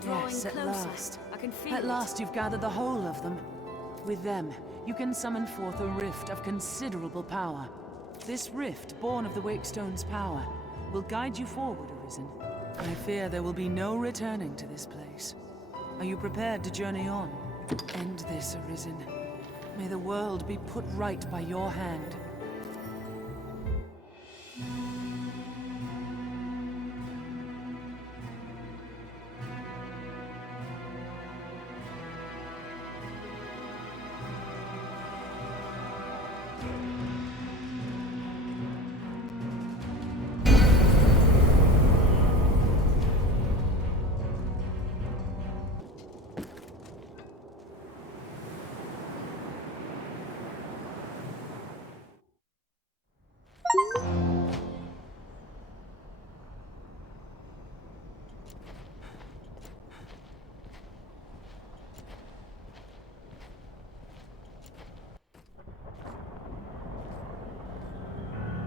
drawing Yes, at closer. last. I can feel At it. last you've gathered the whole of them. With them, you can summon forth a rift of considerable power. This rift, born of the Wakestone's power, will guide you forward, Arisen. I fear there will be no returning to this place. Are you prepared to journey on? End this, Arisen. May the world be put right by your hand.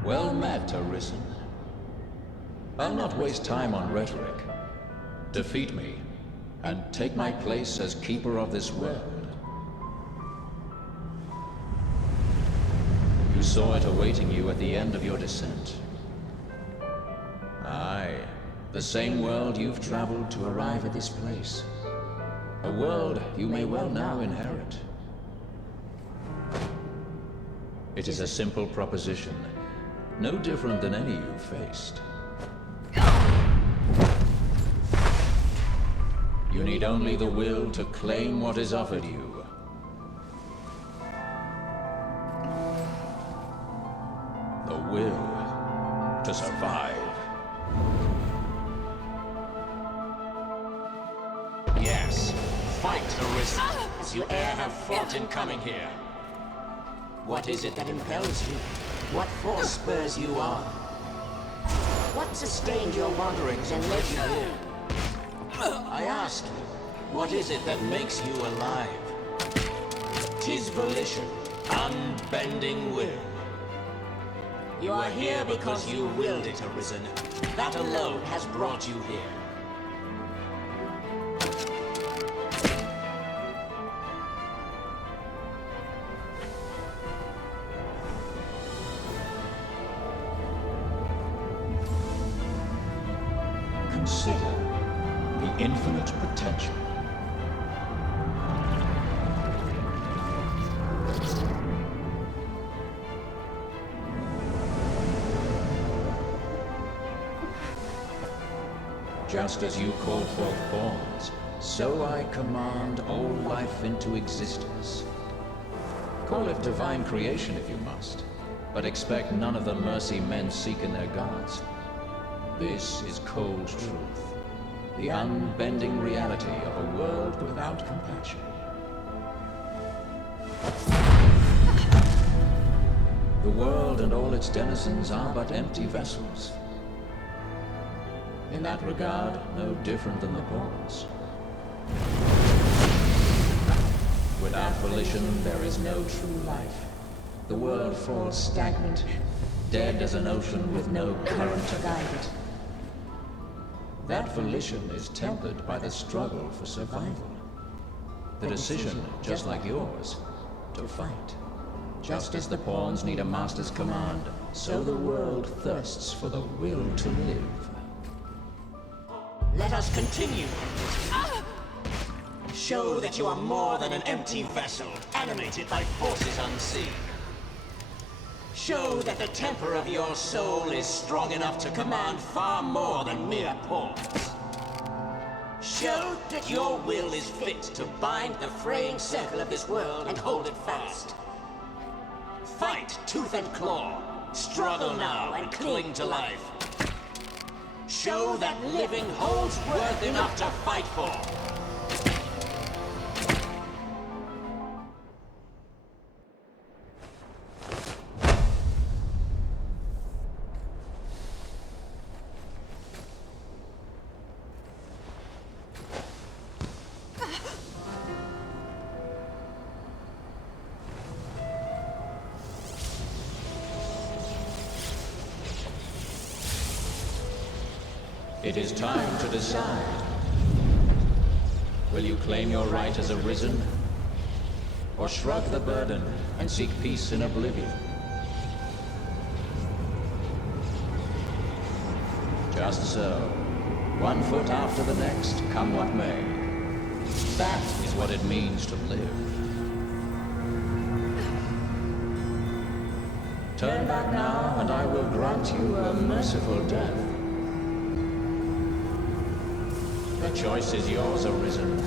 Well met, Arisen. I'll not waste time on rhetoric. Defeat me, and take my place as keeper of this world. You saw it awaiting you at the end of your descent. Aye, the same world you've traveled to arrive at this place. A world you may well now inherit. It is a simple proposition. No different than any you've faced. You need only the will to claim what is offered you. The will to survive. Yes, fight, Arisen, as you e'er have fought in coming here. What is it that impels you? What force spurs you on? What sustained your wanderings and led you here? I ask you, what is it that makes you alive? 'Tis volition, unbending will. You are here because you willed it, Arisen. That alone has brought you here. Consider the infinite potential. Just as you call forth forms, so I command all life into existence. Call it divine creation if you must, but expect none of the mercy men seek in their gods. This is cold truth, the unbending reality of a world without compassion. The world and all its denizens are but empty vessels. In that regard, no different than the pawns. Without volition, there is no true life. The world falls stagnant, dead as an ocean with no current to guide it. That volition is tempered by the struggle for survival. The decision, just like yours, to fight. Just as the pawns need a master's command, so the world thirsts for the will to live. Let us continue. Show that you are more than an empty vessel, animated by forces unseen. Show that the temper of your soul is strong enough to command far more than mere pawns. Show that your will is fit to bind the fraying circle of this world and hold it fast. Fight tooth and claw. Struggle now and cling to life. Show that living holds worth enough to fight for. It is time to decide. Will you claim your right as Arisen? Or shrug the burden and seek peace in oblivion? Just so. One foot after the next, come what may. That is what it means to live. Turn back now, and I will grant you a merciful death. The choice is yours, Arisen.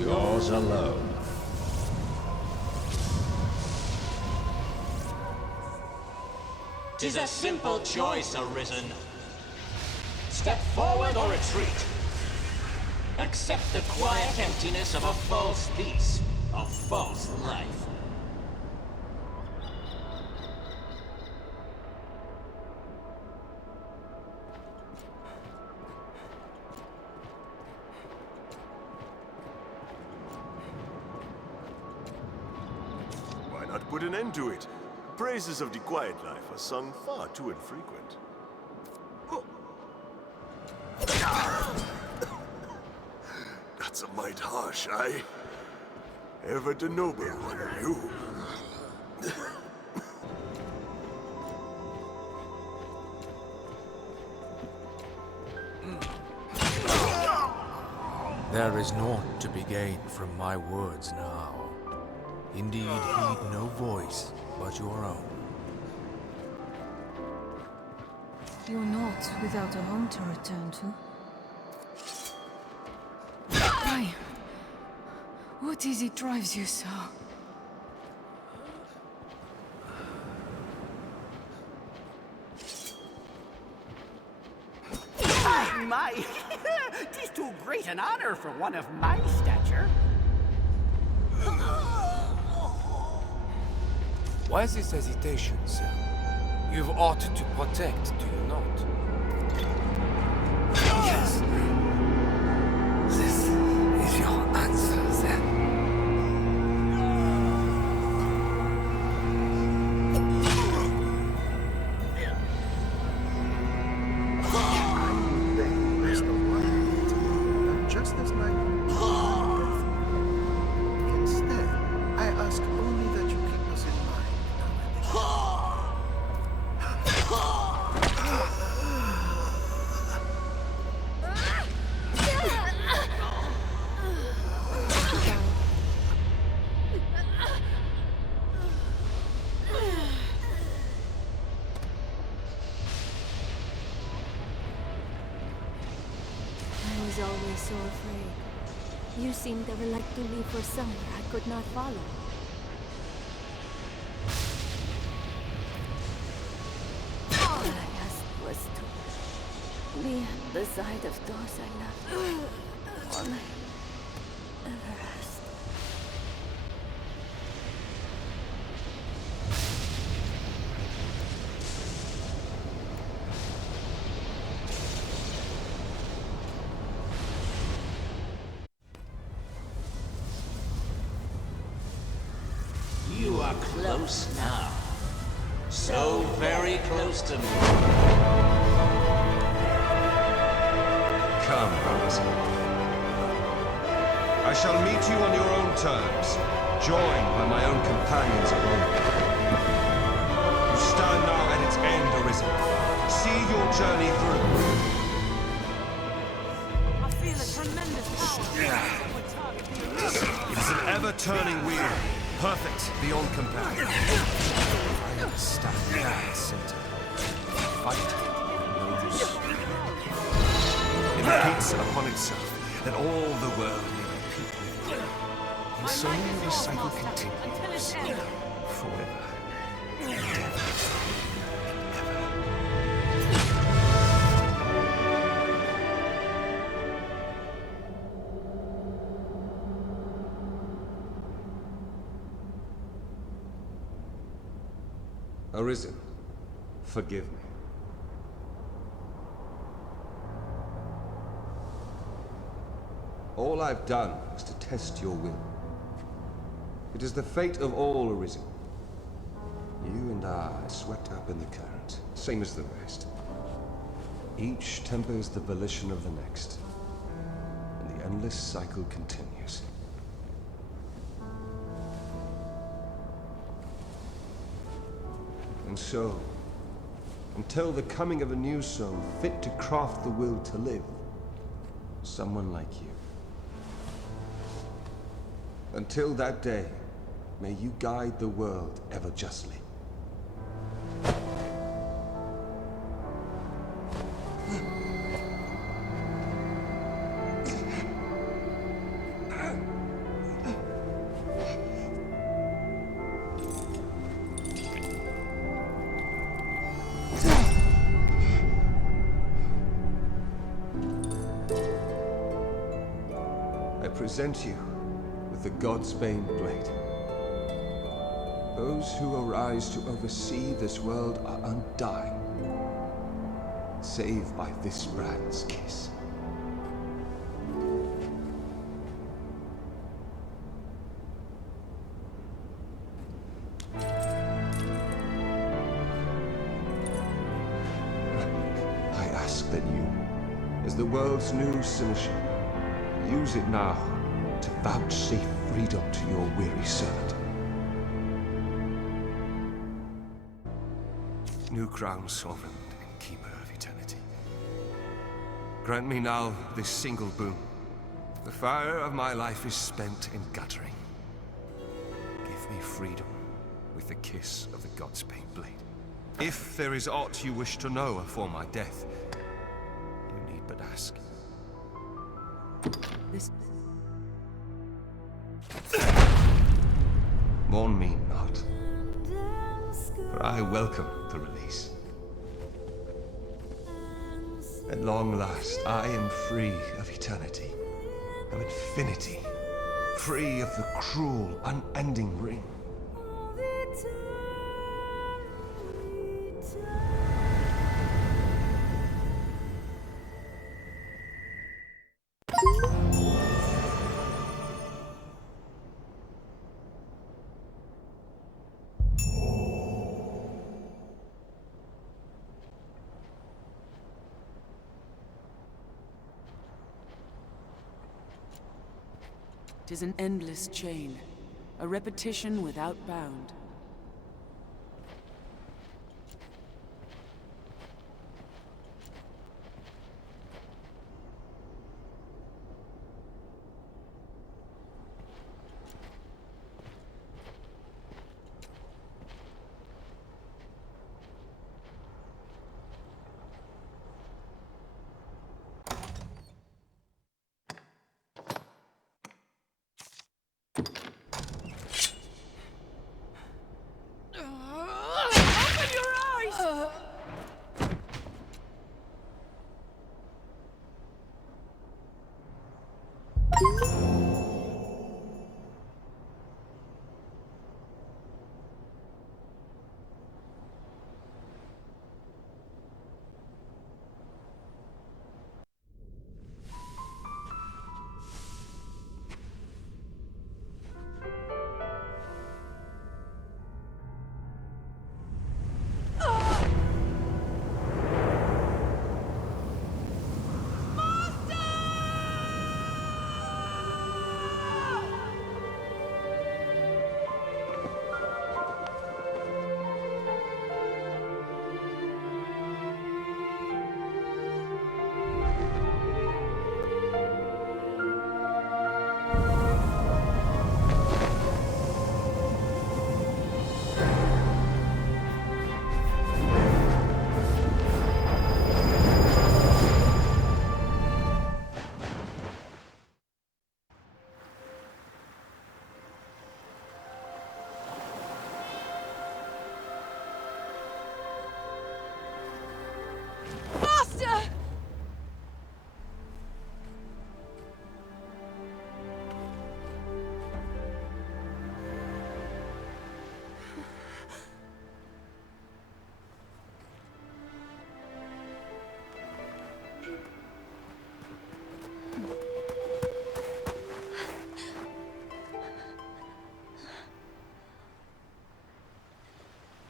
Yours alone. 'Tis a simple choice, Arisen. Step forward or retreat. Accept the quiet emptiness of a false peace, a false life. Why not put an end to it? Praises of the quiet life are sung far too infrequent. That's a mite harsh, aye? Ever the noble one of you. There is naught to be gained from my words now. Indeed, heed no voice but your own. You're not without a home to return to. Why? What is it drives you so? My, 'tis too great an honor for one of my stature. Why this hesitation, sir? You've aught to protect, do you not? Yes. This is your answer, then. Just as my instead, I ask only that you keep us in mind now I was always so afraid. You seemed ever like to leave for somewhere I could not follow. All I asked was to be at the side of those I loved. All I ever asked. You are close now. So very close to me. Come, Arisen. I shall meet you on your own terms, joined by my own companions of old. You stand now at its end, Arisen. See your journey through. I feel a tremendous power. It is an ever-turning wheel, perfect beyond compare. I am standing at its center, fighting knows. It repeats upon itself, and all the world may repeat with it. And so the cycle continues, forever, and ever, and ever. Arisen, forgive me. All I've done was to test your will. It is the fate of all Arisen. You and I are swept up in the current, same as the rest. Each tempers the volition of the next. endless cycle continues. And so, until the coming of a new soul fit to craft the will to live, someone like you. Until that day, may you guide the world ever justly. I present you with the Godsbane Blade. Those who arise to oversee this world are undying, save by this brand's kiss. I ask that you, as the world's new seneschal, use it now to vouchsafe freedom to your weary servant. New crown sovereign and keeper of eternity, grant me now this single boon. The fire of my life is spent in guttering. Give me freedom with the kiss of the Godsbane Blade. If there is aught you wish to know afore my death, you need but ask. This... Mourn me not, for I welcome the release. At long last, I am free of eternity, of infinity, free of the cruel, unending ring. Tis an endless chain, a repetition without bound.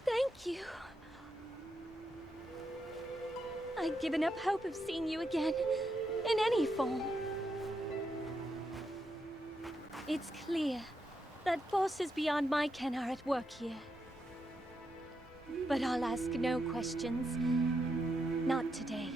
Thank you. I'd given up hope of seeing you again, in any form. It's clear that forces beyond my ken are at work here. But I'll ask no questions. Not today.